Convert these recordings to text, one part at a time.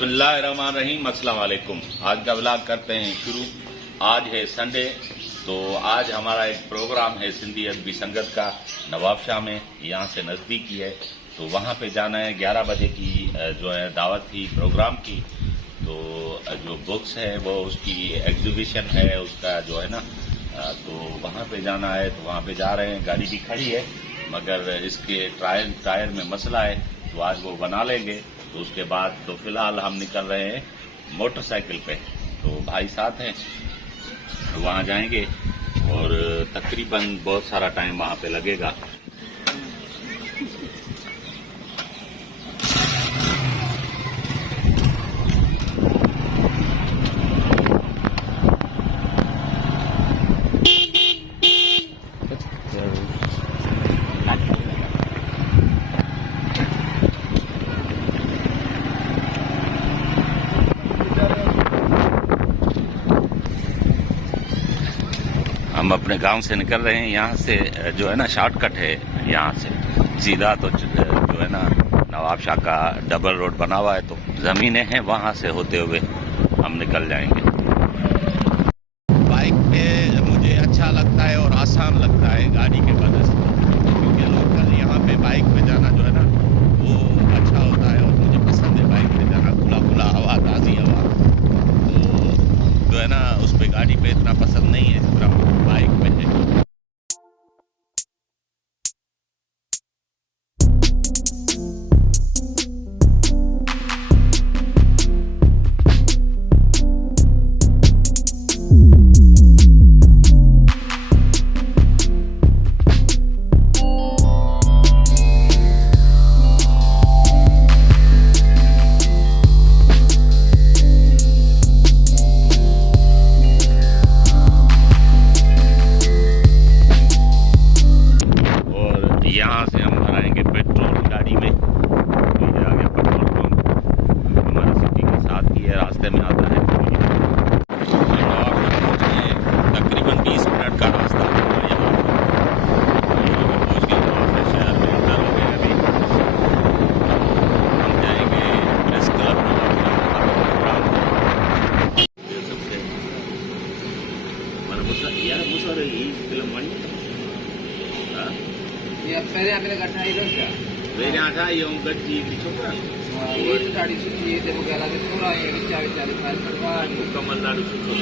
बिस्मिल्लाहिर्रहमानिर्रहीम। अस्सलाम वालेकुम। आज का व्लॉग करते हैं शुरू। आज है संडे, तो आज हमारा एक प्रोग्राम है सिंधी अदबी संगत का नवाबशाह में, यहाँ से नज़दीकी है, तो वहाँ पे जाना है। 11 बजे की जो है दावत थी प्रोग्राम की, तो जो बुक्स है वो उसकी एग्जीबिशन है उसका जो है ना, तो वहाँ पे जाना है। तो वहाँ पे जा रहे हैं, गाड़ी भी खड़ी है मगर इसके टायर में मसला है, तो आज वो बना लेंगे। तो उसके बाद तो फिलहाल हम निकल रहे हैं मोटरसाइकिल पे, तो भाई साथ हैं, तो वहाँ जाएंगे और तकरीबन बहुत सारा टाइम वहाँ पे लगेगा। हम अपने गांव से निकल रहे हैं, यहाँ से जो है ना शॉर्टकट है, यहाँ से सीधा तो जो है ना नवाबशाह का डबल रोड बना हुआ है, तो ज़मीनें हैं, वहाँ से होते हुए हम निकल जाएंगे। बाइक पे मुझे अच्छा लगता है और आसान लगता है गाड़ी के वजह से, क्योंकि लोकल यहाँ पे बाइक पे जाना जो है ना वो अच्छा होता है और मुझे पसंद है बाइक पे जाना, खुला खुला हवा, ताज़ी हवा। तो जो है ना उस पर गाड़ी पे इतना पसंद नहीं है जितना बाइक पे है। यहाँ से हम भराएंगे पेट्रोल गाड़ी में, तो ये आ गया पेट्रोल पंप, हमारे सिटी के साथ ही है, रास्ते में आता है। तकरीबन 20 मिनट का रास्ता है यहाँ पहुँच गए, तो शहर में अंदर हो गए। अभी हम जाएंगे प्रेस क्लब पहले आकर गठा ही लोग वेरे आठा ये गट्टी की छोकरा ये तो गाड़ी सुठी है, देखो क्या लगे थोड़ा ये विचार साल का मुकम्मल दारू सुठो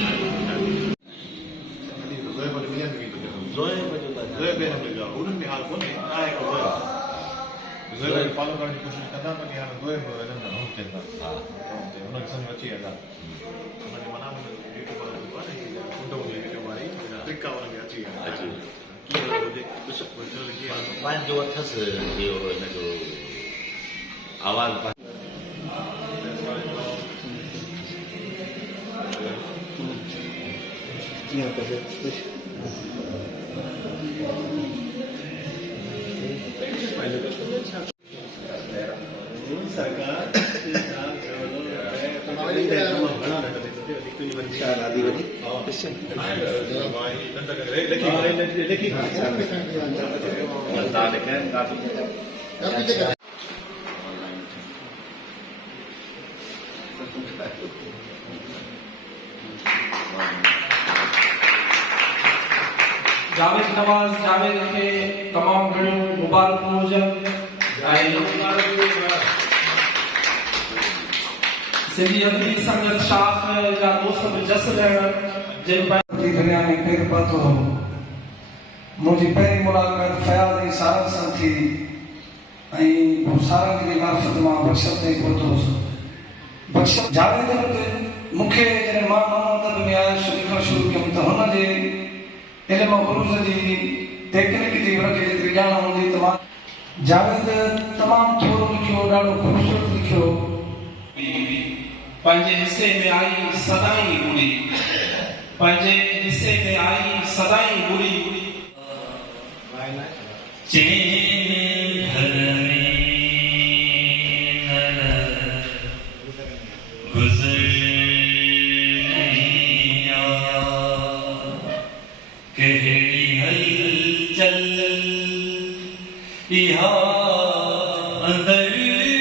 जो अथस आवाज जावेद नवाज जावेद खे तमाम घणो मुबारक हुजनि सिंधी अदबी संगत शाख जा दोस्त बि जस रहण जिन जी दुनिया में पेर पातो हो। मुझी पहली मुलाकात फयाज ऐं सारंग सां थी ऐं सारंग जी मार्फत मां बख्शत ताईं पहुतुसि। बख्शत जावेद वटि मूंखे जॾहिं मां नओं में आयुसि लिखणु शुरू कयुमि त हुन जे इल्म उरूज़ जी टेक्निक जी हुनखे जेतिरी ॼाण हूंदी त मां जावेद तमामु थोरो लिखियो, ॾाढो ख़ूबसूरत लिखियो। पंहिंजे हिस्से में आई सदाई बुरी, पंहिंजे हिस्से में आई सदाई बुरी, चैन घर में गुजर कहड़ी हलचल यहाँ अंदर में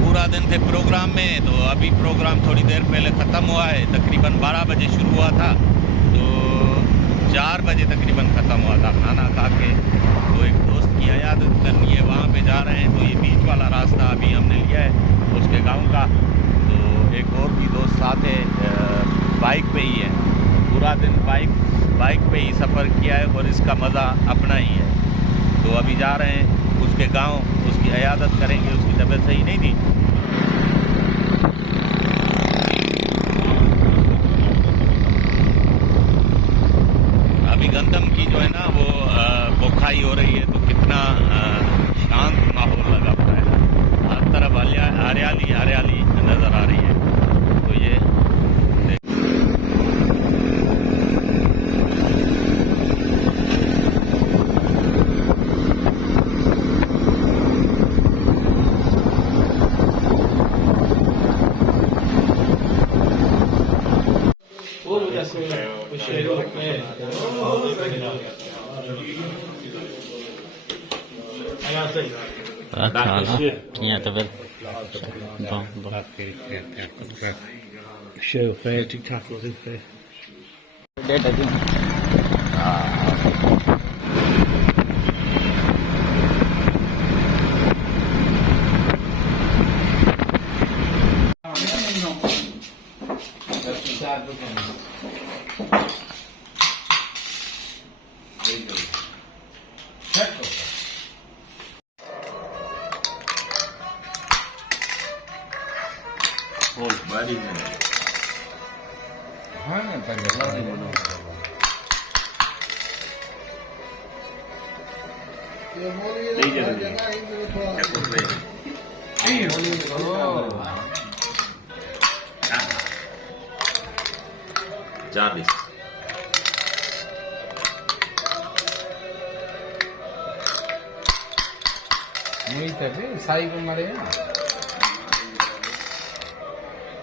पूरा दिन थे प्रोग्राम में, तो अभी प्रोग्राम थोड़ी देर पहले ख़त्म हुआ है। तकरीबन 12 बजे शुरू हुआ था, तो 4 बजे तकरीबन ख़त्म हुआ था। खाना खा के तो एक दोस्त की अयादत करनी है, वहाँ पे जा रहे हैं। तो ये बीच वाला रास्ता अभी हमने लिया है उसके गांव का। तो एक और भी दोस्त साथ है, बाइक पे ही है। पूरा दिन बाइक पे ही सफ़र किया है और इसका मज़ा अपना ही है। तो अभी जा रहे हैं उसके गांव, उसकी अयादत करेंगे। उसकी तबीयत सही नहीं थी। अभी गंदम की जो है ना वो बुखाई हो रही है, तो कितना शांत माहौल लगा हुआ है। हर तरफ हरियाली नज़र आ रही है। तो ये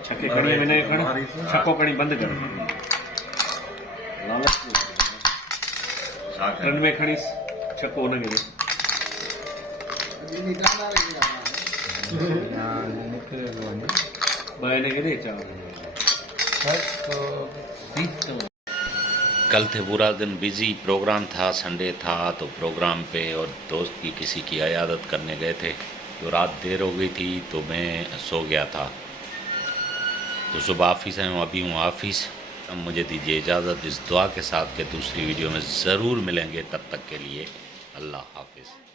छक्के खड़ी मैंने छक्को कड़ी बंद कर रन में खड़ी छक्को न गिरे बहने गिरे कल थे पूरा दिन बिजी प्रोग्राम था, संडे था। तो प्रोग्राम पे और दोस्त की किसी की अयादत करने गए थे। तो रात देर हो गई थी तो मैं सो गया था। तो सुबह ऑफिस आया हूँ, अभी हूँ ऑफिस। अब मुझे दीजिए इजाज़त इस दुआ के साथ कि दूसरी वीडियो में ज़रूर मिलेंगे। तब तक के लिए अल्लाह हाफिज़।